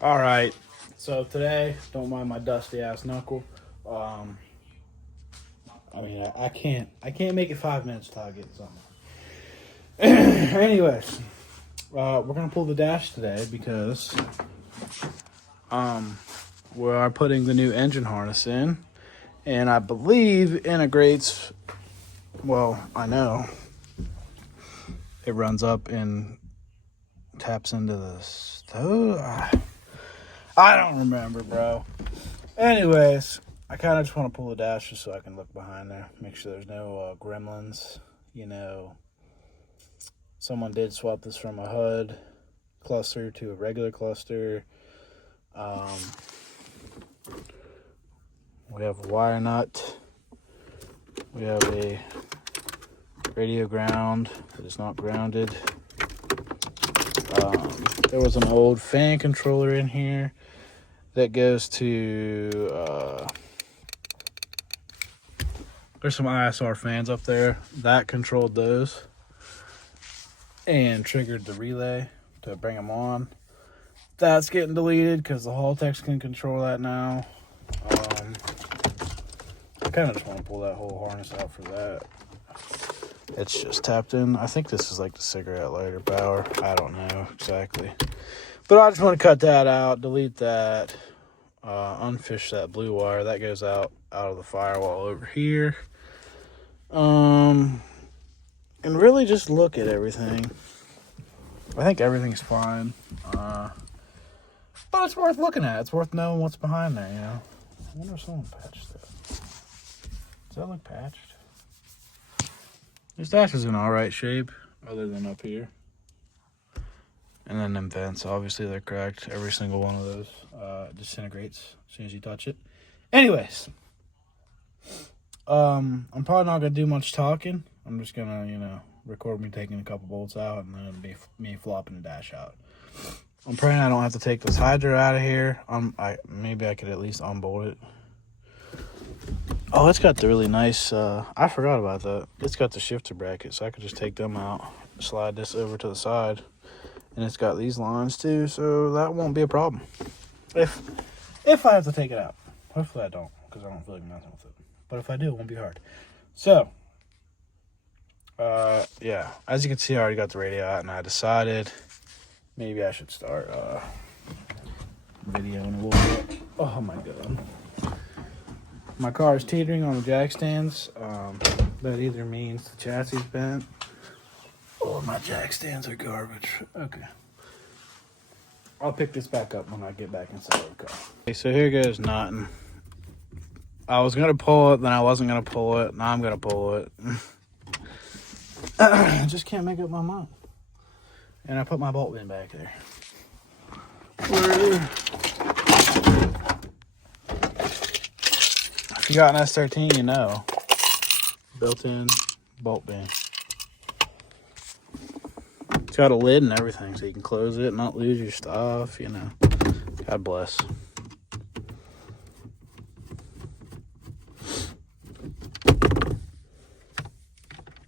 All right. So today, don't mind my dusty ass knuckle. Um, I can't make it 5 minutes till I get something. Anyways, we're gonna pull the dash today because um, we are putting the new engine harness in, and I believe integrates. Well, I know it runs up and taps into the stove. I don't remember, bro. Anyways, I kind of just want to pull the dash just so I can look behind there, make sure there's no gremlins. You know, someone did swap this from a HUD cluster to a regular cluster. We have a wire nut. We have a radio ground that is not grounded. There was an old fan controller in here that goes to there's some ISR fans up there that controlled those and triggered the relay to bring them on. That's getting deleted because the Hall techs can control that now. I kind of just want to pull that whole harness out for that. It's just tapped in. I think this is like the cigarette lighter power. I don't know exactly. But I just want to cut that out, delete that, unfish that blue wire. That goes out of the firewall over here. And really just look at everything. I think everything's fine. But it's worth looking at. It's worth knowing what's behind there, you know. I wonder if someone patched that. Does that look patched? This dash is in alright shape, other than up here. And then them vents, obviously they're cracked. Every single one of those disintegrates as soon as you touch it. Anyways, I'm probably not gonna do much talking. I'm just gonna, record me taking a couple bolts out and then it'll be me flopping the dash out. I'm praying I don't have to take this hydro out of here. Maybe I could at least unbolt it. Oh, it's got the really nice, I forgot about that. It's got the shifter brackets, so I could just take them out, slide this over to the side. And it's got these lines too, so that won't be a problem. If I have to take it out. Hopefully I don't, because I don't feel like messing with it. But if I do, it won't be hard. So, yeah. As you can see, I already got the radio out, and I decided maybe I should start videoing a little bit. Oh my god. My car is teetering on the jack stands. That either means the chassis is bent or my jack stands are garbage. Okay. I'll pick this back up when I get back inside the car. Okay, so here goes nothing. I was going to pull it, then I wasn't going to pull it. Now I'm going to pull it. I just can't make up my mind. And I put my bolt bin back there. If you got an S13, you know. Built-in bolt bin. It's got a lid and everything, so you can close it and not lose your stuff, you know. God bless.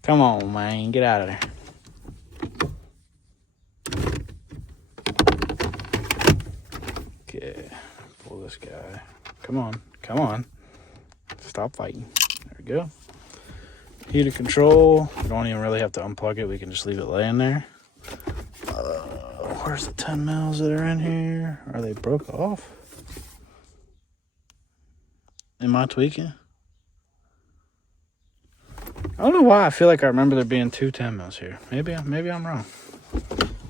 Come on, man. Get out of there. Okay. Pull this guy. Come on. Come on. Stop fighting. There we go. Heater control. We don't even really have to unplug it. We can just leave it laying there. Where's the 10 mils that are in here? Are they broke off? Am I tweaking? I don't know why. I feel like I remember there being two 10 mils here. Maybe I'm wrong.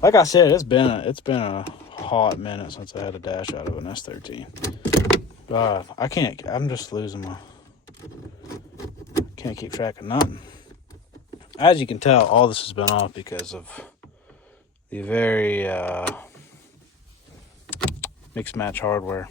Like I said, it's been a hot minute since I had a dash out of an S13. God, I can't. I'm just losing my. Can't keep track of nothing. As you can tell, all this has been off because of the very mixed match hardware.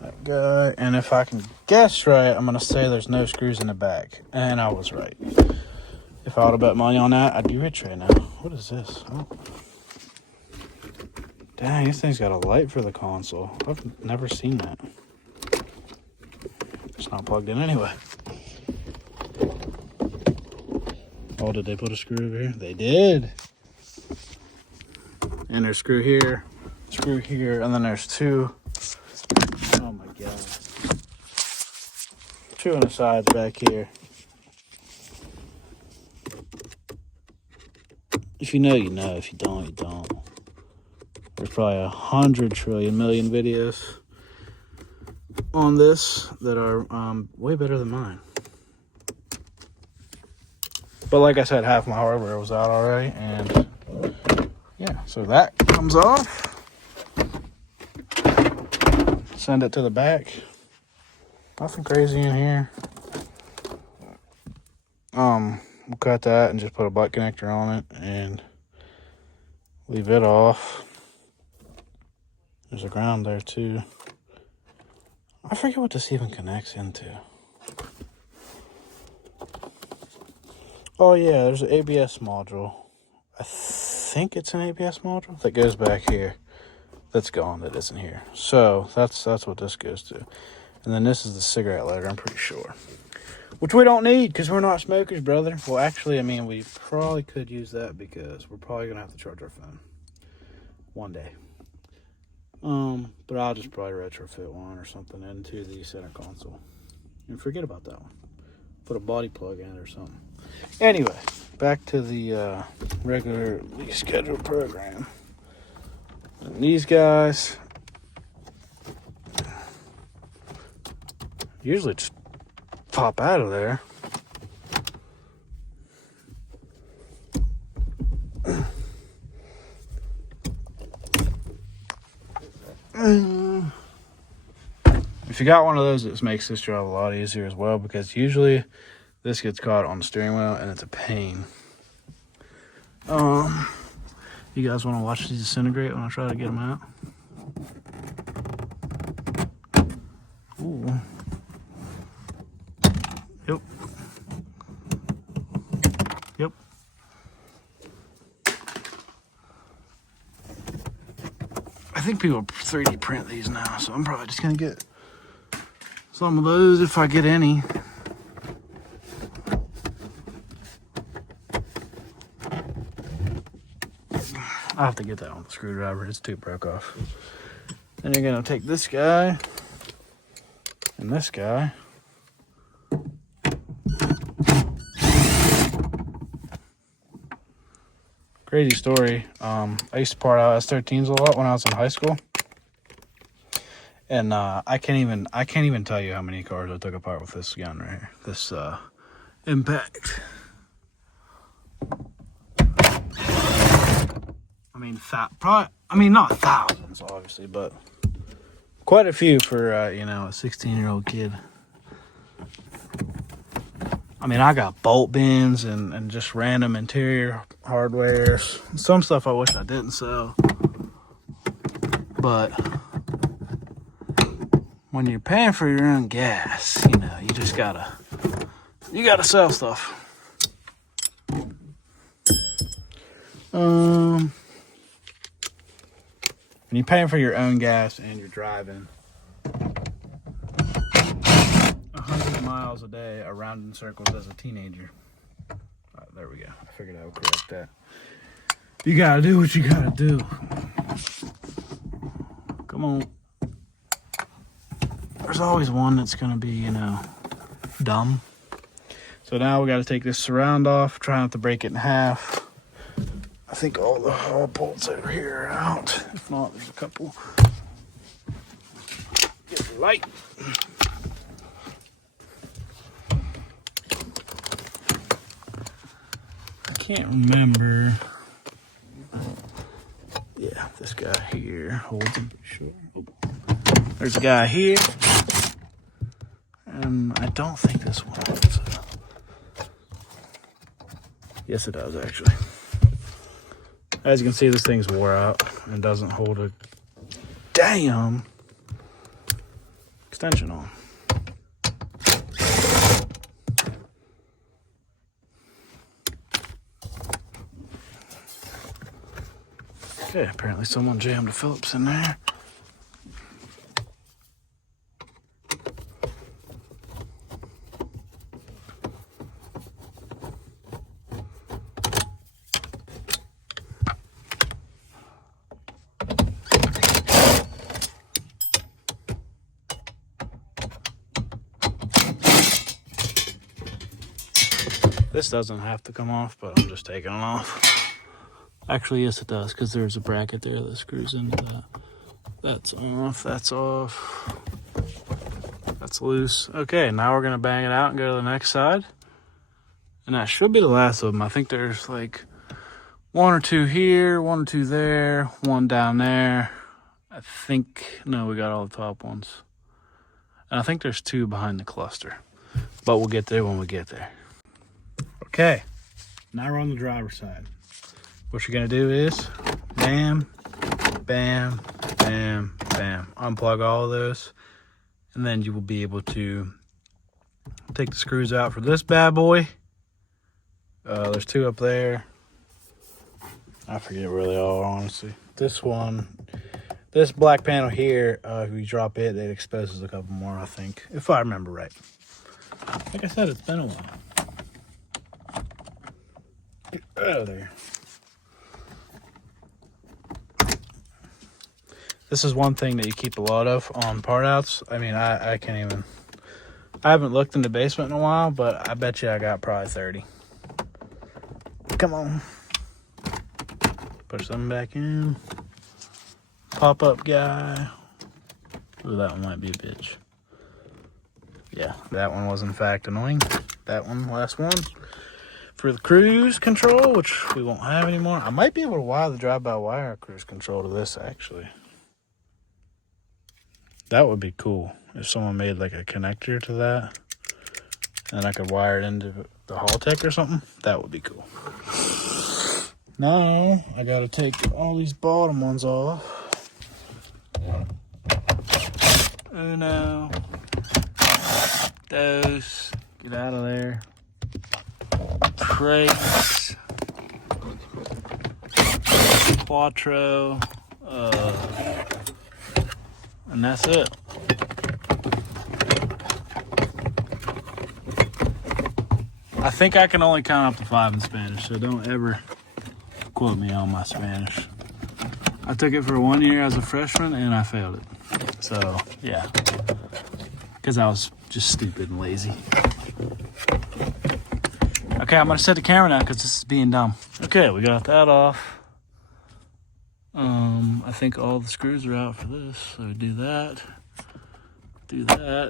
That guy, and if I can guess right, I'm gonna say there's no screws in the back, and I was right. If I would have bet money on that, I'd be rich right now. What is this? Oh. Dang, this thing's got a light for the console. I've never seen that. It's not plugged in anyway. Oh, did they put a screw over here? They did. And there's screw here, and then there's two. Oh my god. Two on the sides back here. If you know, you know. If you don't, you don't. There's probably 100 trillion million videos on this that are way better than mine. But like I said, half my hardware was out already, and yeah, so that comes off. Send it to the back. Nothing crazy in here. We'll cut that and just put a butt connector on it and leave it off. There's a ground there too. I forget what this even connects into. Oh yeah, there's an ABS module. I think it's an ABS module that goes back here. That's gone, that isn't here. So that's what this goes to. And then this is the cigarette lighter, I'm pretty sure. Which we don't need because we're not smokers, brother. Well, actually, I mean, we probably could use that because we're probably going to have to charge our phone one day. But I'll just probably retrofit one or something into the center console. And forget about that one. Put a body plug in it or something. Anyway, back to the regularly scheduled program. And these guys usually just pop out of there. If you got one of those, it makes this job a lot easier as well, because usually this gets caught on the steering wheel and it's a pain. You guys want to watch these disintegrate when I try to get them out? Ooh. Yep. Yep. I think people 3D print these now, so I'm probably just gonna get some of those if I get any. I'll have to get that on the screwdriver. It's too broke off. Then you're gonna take this guy and this guy. Crazy story. I used to part out S13s a lot when I was in high school, and I can't even tell you how many cars I took apart with this gun right here. This impact. I mean, not thousands, obviously, but quite a few for a 16-year-old kid. I mean, I got bolt bends and just random interior hardware. Some stuff I wish I didn't sell. But when you're paying for your own gas, you just gotta sell stuff. When you're paying for your own gas and you're driving 100 miles a day around in circles as a teenager. There we go. I figured I would correct that. You gotta do what you gotta do. Come on. There's always one that's gonna be, dumb. So now we gotta take this surround off, try not to break it in half. I think all the hall bolts over here are out. If not, there's a couple. Get the light. I can't remember. Yeah, this guy here holds them. Sure. Oh. There's a guy here. And I don't think this one holds it. Yes, it does, actually. As you can see, this thing's wore out and doesn't hold a damn extension on. Okay, apparently someone jammed a Phillips in there. This doesn't have to come off, but I'm just taking it off. Actually, yes, it does, because there's a bracket there that screws into that. That's off, that's off. That's loose. Okay, now we're gonna bang it out and go to the next side. And that should be the last of them. I think there's like 1 or 2 here, 1 or 2 there, 1 down there. I think, no, we got all the top ones. And I think there's 2 behind the cluster. But we'll get there when we get there. Okay, now we're on the driver's side. What you're gonna do is bam, bam, bam, bam. Unplug all of those. And then you will be able to take the screws out for this bad boy. There's 2 up there. I forget where they are, honestly. This one, this black panel here, if you drop it, it exposes a couple more, I think, if I remember right. Like I said, it's been a while. Get out of there. This is one thing that you keep a lot of on part outs. I mean, I can't even, I haven't looked in the basement in a while, but I bet you I got probably 30. Come on. Push them back in. Pop-up guy. Ooh, that one might be a bitch. Yeah, that one was in fact annoying. That one, last one. For the cruise control, which we won't have anymore. I might be able to wire the drive-by-wire cruise control to this, actually. That would be cool if someone made like a connector to that and I could wire it into the Haltech or something. That would be cool. Now I gotta take all these bottom ones off. Oh no. Those. Get out of there. Crates. Quattro. And that's it. I think I can only count up to 5 in Spanish, so don't ever quote me on my Spanish. I took it for 1 year as a freshman and I failed it. So, yeah. Because I was just stupid and lazy. Okay, I'm going to set the camera now because this is being dumb. Okay, we got that off. I think all the screws are out for this, so do that,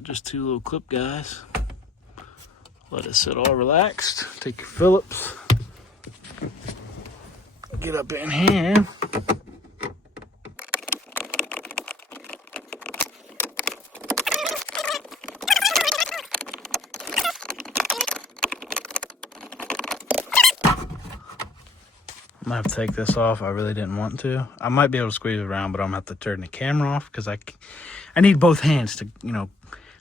just 2 little clip guys. Let it sit all relaxed. Take your Phillips, get up in here. I'm gonna have to take this off. I really didn't want to. I might be able to squeeze it around, but I'm gonna have to turn the camera off because I need both hands to, you know,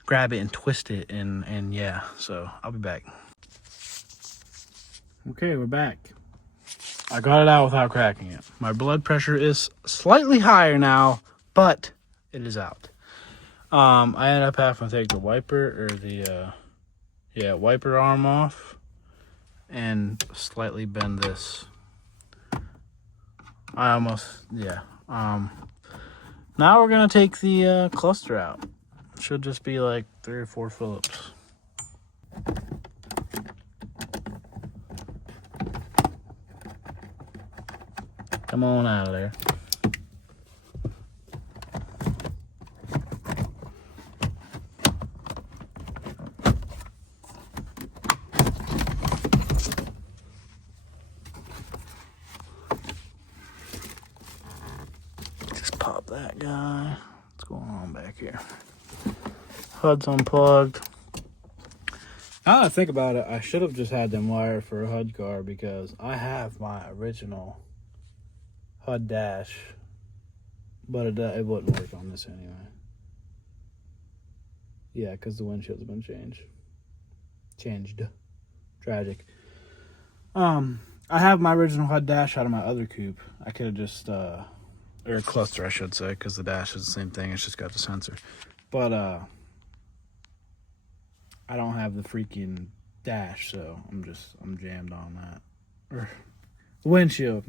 grab it and twist it and yeah. So I'll be back. Okay, we're back. I got it out without cracking it. My blood pressure is slightly higher now, but it is out. I ended up having to take the wiper or the wiper arm off and slightly bend this. Now we're gonna take the cluster out. Should just be like 3 or 4 Phillips. Come on out of there. Just pop that guy. What's going on back here? HUD's unplugged. Now that I think about it, I should have just had them wired for a HUD car because I have my original HUD dash, but it wouldn't work on this anyway. Yeah, because the windshield's been changed. Tragic. I have my original HUD dash out of my other coupe. I could have just, or cluster, I should say, because the dash is the same thing. It's just got the sensor. But, I don't have the freaking dash, so I'm jammed on that. Or the windshield.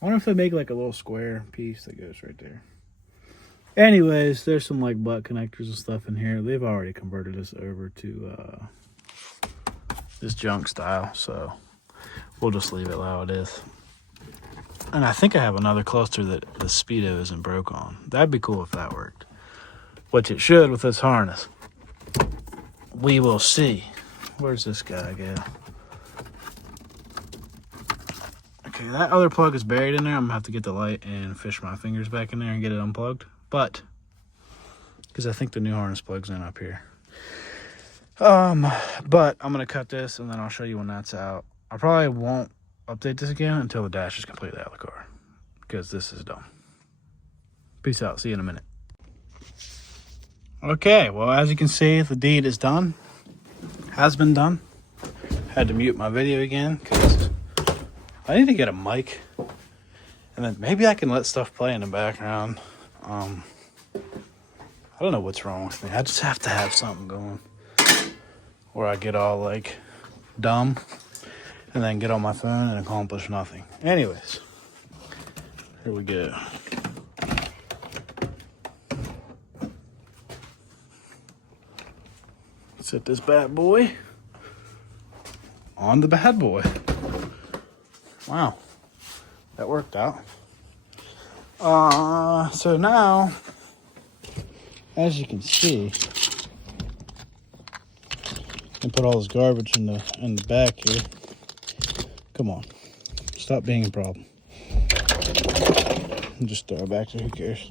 I wonder if they make like a little square piece that goes right there. Anyways, there's some like butt connectors and stuff in here. They've already converted this over to this junk style, so we'll just leave it how it is. And I think I have another cluster that the Speedo isn't broke on. That'd be cool if that worked, which it should with this harness. We will see. Where's this guy go? Okay, that other plug is buried in there. I'm gonna have to get the light and fish my fingers back in there and get it unplugged. But, because I think the new harness plugs in up here. But I'm gonna cut this and then I'll show you when that's out. I probably won't update this again until the dash is completely out of the car, because this is dumb. Peace out. See you in a minute. Okay, well, as you can see, the deed is done. Has been done. Had to mute my video again because I need to get a mic, and then maybe I can let stuff play in the background. I don't know what's wrong with me. I just have to have something going where I get all like dumb and then get on my phone and accomplish nothing. Anyways, here we go. Set this bad boy on the bad boy. Wow, that worked out. So now, as you can see, and put all this garbage in the back here. Come on, stop being a problem. And just throw it back there, who cares?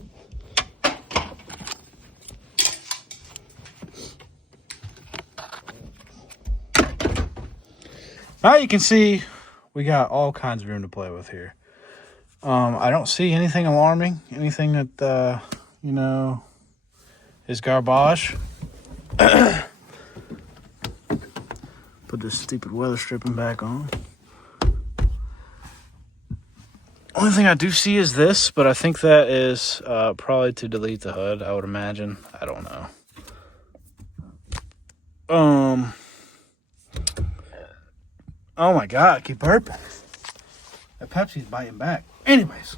Now you can see we got all kinds of room to play with here. I don't see anything alarming, anything that, you know, is garbage. Put this stupid weather stripping back on. Only thing I do see is this, but I think that is probably to delete the HUD, I would imagine. I don't know. Oh my God, I keep burping. That Pepsi's biting back. Anyways,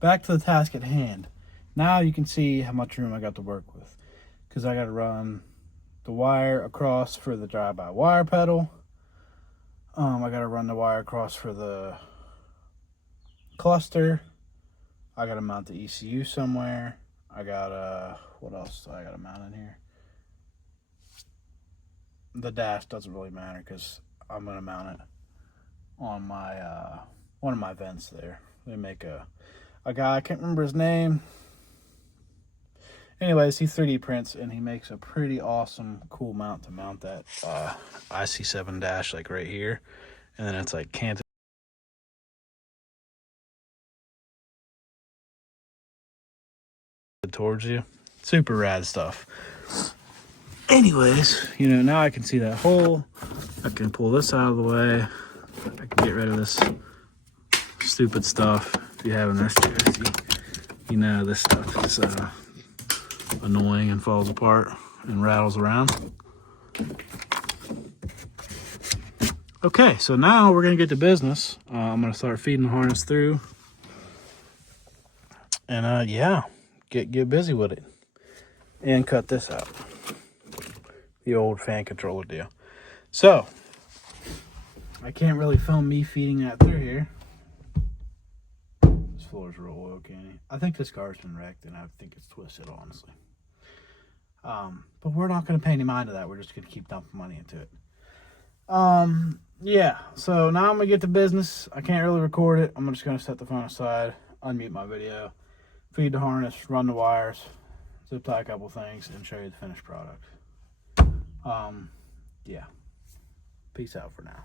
back to the task at hand. Now you can see how much room I got to work with, because I got to run the wire across for the drive-by-wire pedal. I got to run the wire across for the cluster. I got to mount the ECU somewhere. I got what else do I got to mount in here? The dash doesn't really matter because I'm gonna mount it on my one of my vents there. They make a guy, I can't remember his name. Anyways, he 3D prints and he makes a pretty awesome, cool mount to mount that IC7 dash like right here, and then it's like canted towards you. Super rad stuff. Anyways, you know, now I can see that hole. I can pull this out of the way. I can get rid of this stupid stuff. If you have an STS, you know this stuff is annoying and falls apart and rattles around. Okay, so now we're gonna get to business. I'm gonna start feeding the harness through, and yeah, get busy with it, and cut this out. The old fan controller deal. So I can't really film me feeding that through here. This floor is real oil candy. I think this car's been wrecked and I think it's twisted, honestly. But we're not going to pay any mind to that. We're just going to keep dumping money into it. Yeah, so now I'm going to get to business. I can't really record it. I'm just going to set the phone aside, unmute my video, feed the harness, run the wires, zip tie a couple things, and show you the finished product. Yeah. Peace out for now.